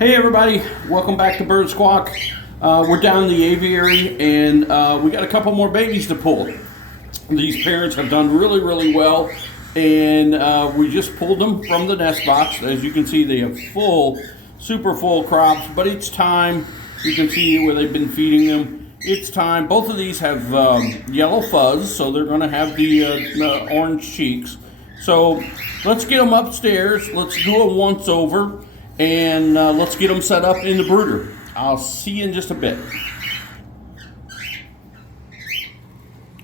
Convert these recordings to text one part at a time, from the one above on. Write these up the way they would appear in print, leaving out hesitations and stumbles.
Hey everybody, welcome back to Bird Squawk. We're down in the aviary and we got a couple more babies to pull. These parents have done really well, and we just pulled them from the nest box. As you can see, they have super full crops, but it's time. You can see where they've been feeding them. It's time. Both of these have yellow fuzz, so they're going to have the orange cheeks. So let's get them upstairs. Let's do a once over. And let's get them set up in the brooder. I'll see you in just a bit.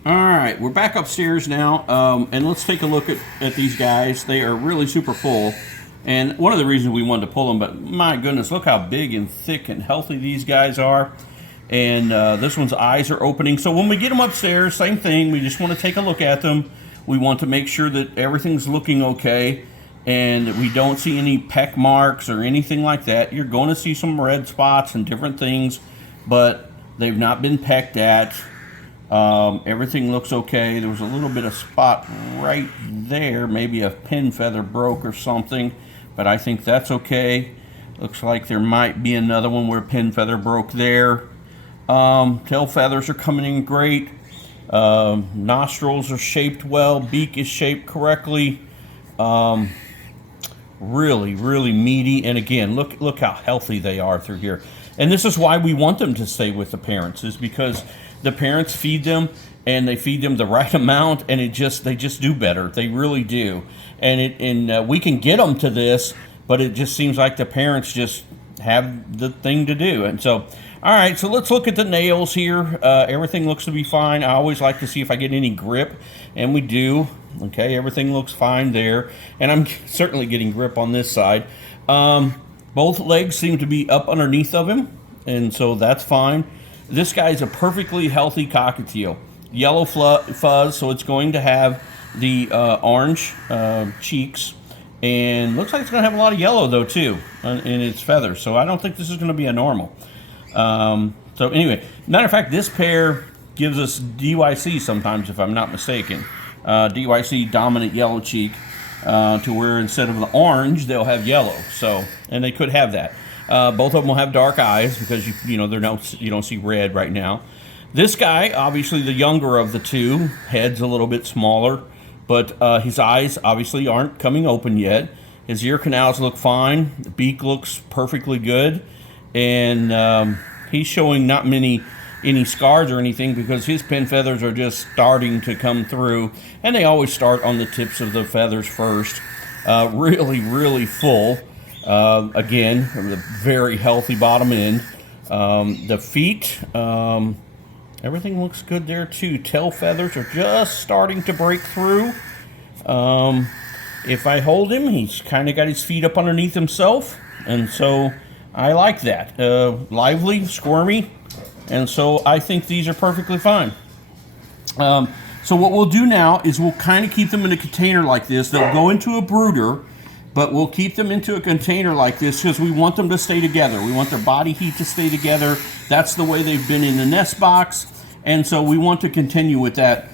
All right, we're back upstairs now, and let's take a look at these guys. They are really super full, and one of the reasons we wanted to pull them, but my goodness, look how big and thick and healthy these guys are. And this one's eyes are opening. So when we get them upstairs, same thing. We just want to take a look at them. We want to make sure that everything's looking okay, and we don't see any peck marks or anything like that. You're going to see some red spots and different things, but they've not been pecked at. Everything looks okay. There was a little bit of spot right there, maybe a pin feather broke or something, but I think that's okay. Looks like there might be another one where a pin feather broke there. Tail feathers are coming in great. Nostrils are shaped well. Beak is shaped correctly. Really meaty, and again, look how healthy they are through here. And this is why we want them to stay with the parents, is because the parents feed them, and they feed them the right amount, and they just do better. They really do. And we can get them to this, but it just seems like the parents just have the thing to do. And so, all right, so let's look at the nails here. Everything looks to be fine. I always like to see if I get any grip, and we do. Okay, everything looks fine there, and I'm certainly getting grip on this side. Both legs seem to be up underneath of him, and so that's fine. This guy's a perfectly healthy cockatiel. Yellow fuzz, so it's going to have the orange cheeks, and looks like it's going to have a lot of yellow, though, too, in its feathers, so I don't think this is going to be a normal. So anyway, matter of fact, this pair gives us DYC sometimes, if I'm not mistaken. DYC dominant yellow cheek, to where instead of the orange they'll have yellow. So, and they could have that. Both of them will have dark eyes because you don't see red right now. This guy, obviously the younger of the two, head's a little bit smaller, but his eyes obviously aren't coming open yet. His ear canals look fine. The beak looks perfectly good, and he's showing not any scars or anything because his pin feathers are just starting to come through, and they always start on the tips of the feathers first. Really full. Again, a very healthy bottom end. The feet, everything looks good there too. Tail feathers are just starting to break through. If I hold him, he's kind of got his feet up underneath himself, and so I like that. Lively, squirmy. And so I think these are perfectly fine. So what we'll do now is we'll kind of keep them in a container like this. They'll go into a brooder, but we'll keep them into a container like this because we want them to stay together. We want their body heat to stay together. That's the way they've been in the nest box. And so we want to continue with that,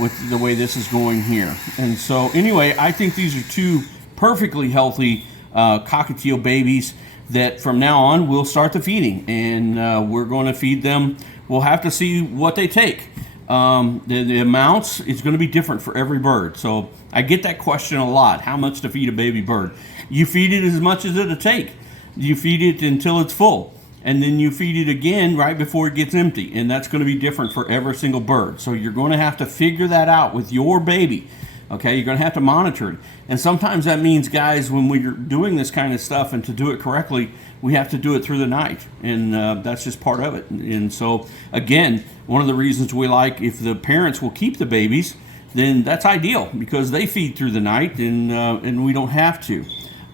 with the way this is going here. And so anyway, I think these are two perfectly healthy cockatiel babies that from now on we'll start the feeding, and we're going to feed them. We'll have to see what they take. The amounts is going to be different for every bird. So I get that question a lot: how much to feed a baby bird? You feed it as much as it'll take. You feed it until it's full, and then you feed it again right before it gets empty, and that's going to be different for every single bird. So you're going to have to figure that out with your baby. Okay, you're going to have to monitor it. And sometimes that means, guys, when we're doing this kind of stuff, and to do it correctly, we have to do it through the night. And that's just part of it. And so, again, one of the reasons we like, if the parents will keep the babies, then that's ideal because they feed through the night, and we don't have to.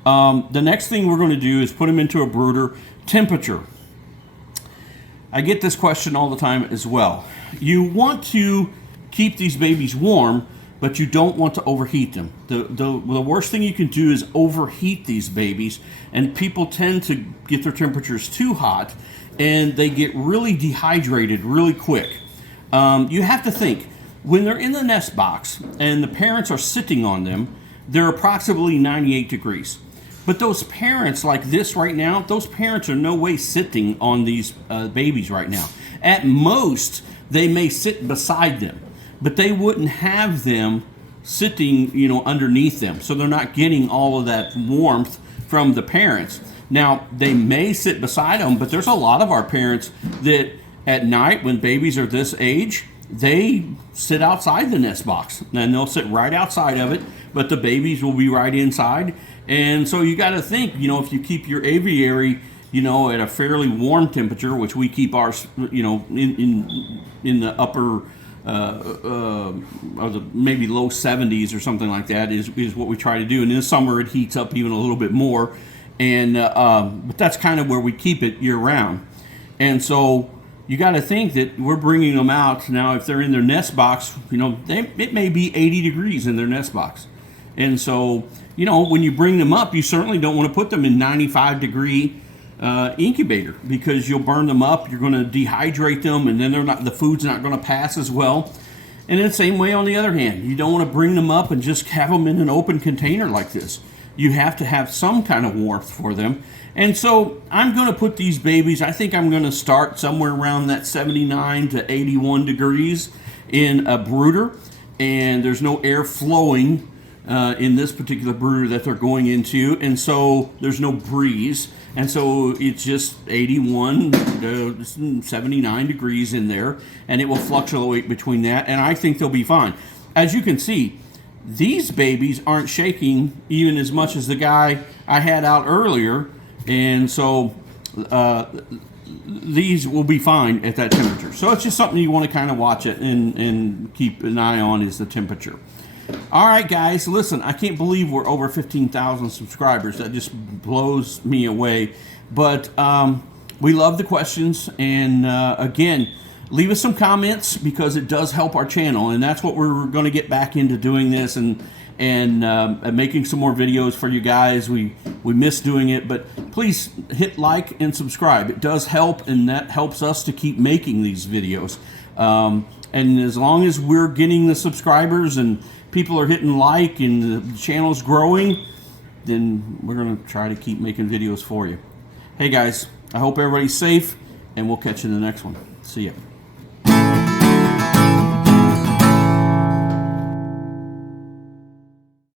The next thing we're going to do is put them into a brooder. Temperature. I get this question all the time as well. You want to keep these babies warm, but you don't want to overheat them. The worst thing you can do is overheat these babies, and people tend to get their temperatures too hot, and they get really dehydrated really quick. You have to think, when they're in the nest box and the parents are sitting on them, they're approximately 98 degrees. But those parents like this right now, those parents are no way sitting on these babies right now. At most, they may sit beside them, but they wouldn't have them sitting, you know, underneath them. So they're not getting all of that warmth from the parents. Now, they may sit beside them, but there's a lot of our parents that at night when babies are this age, they sit outside the nest box, and they'll sit right outside of it, but the babies will be right inside. And so you got to think, you know, if you keep your aviary, you know, at a fairly warm temperature, which we keep ours, you know, in the upper or the maybe low 70s or something like that is what we try to do. And in the summer it heats up even a little bit more, and but that's kind of where we keep it year round. And so you got to think that we're bringing them out now. If they're in their nest box, you know, it may be 80 degrees in their nest box. And so, you know, when you bring them up, you certainly don't want to put them in 95 degree incubator, because you'll burn them up. You're going to dehydrate them, and then the food's not going to pass as well. And in the same way, on the other hand, you don't want to bring them up and just have them in an open container like this. You have to have some kind of warmth for them. And so I'm going to put these babies, I think I'm going to start somewhere around that 79 to 81 degrees in a brooder. And there's no air flowing in this particular brooder that they're going into. And so there's no breeze. And so it's just 81 to 79 degrees in there. And it will fluctuate between that. And I think they'll be fine. As you can see, these babies aren't shaking even as much as the guy I had out earlier. And so these will be fine at that temperature. So it's just something you want to kind of watch it and keep an eye on, is the temperature. All right, guys, listen, I can't believe we're over 15,000 subscribers. That just blows me away. But we love the questions. And again, leave us some comments, because it does help our channel. And that's what we're going to get back into, doing this and making some more videos for you guys. We miss doing it, but please hit like and subscribe. It does help, and that helps us to keep making these videos. And as long as we're getting the subscribers and people are hitting like and the channel's growing, then we're going to try to keep making videos for you. Hey guys, I hope everybody's safe, and we'll catch you in the next one. See ya.